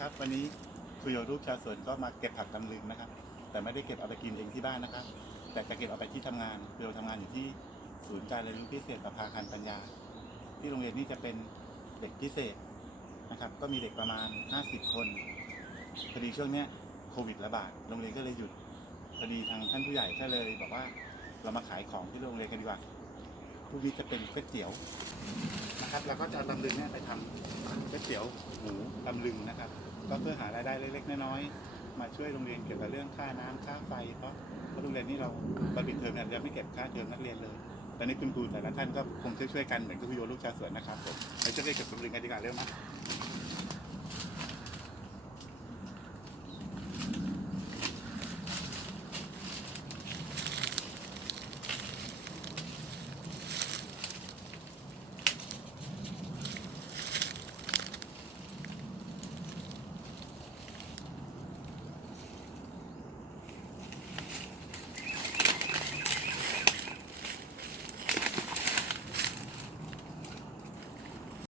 วันนี้คุยโยลูกชาวสวนก็มาเก็บผักตำลึงนะครับ แต่ไม่ได้เก็บเอาไปกินเองที่บ้านนะครับ แต่จะเก็บเอาไปที่ทำงานคุยโยทำงานอยู่ที่ศูนย์การเรียนรู้พิเศษประภาคันปัญญา ที่โรงเรียนนี้จะเป็นเด็กพิเศษนะครับ ก็มีเด็กประมาณ 50 คนพอดีช่วงเนี้ยโควิดระบาดโรงเรียนก็เลยหยุดพอดีทางท่านผู้ใหญ่ก็เลยบอกว่าเรามาขายของที่โรงเรียนกันดีกว่าพรุ่งนี้จะเป็นก๋วยเตี๋ยวนะครับเราก็จะตำลึงเนี่ยไปทำก๋วยเตี๋ยวหมูตำลึงนะครับ ก็เพื่อหารายได้เล็กๆน้อยๆมาช่วยโรงเรียนเกี่ยวกับเรื่องค่าน้ำค่าไฟเพราะเพราะโรงเรียนนี้เราตอนปิดเทอมเนี่ยจะไม่เก็บค่าเทอมนักเรียนเลยแต่นี่คุณครูแต่ละท่านก็คงช่วยๆกันเหมือนกับพี่โยลูกชาวสวนนะครับผมไปช่วยกันเก็บโรงเรียนกันดีกว่าเร็วมา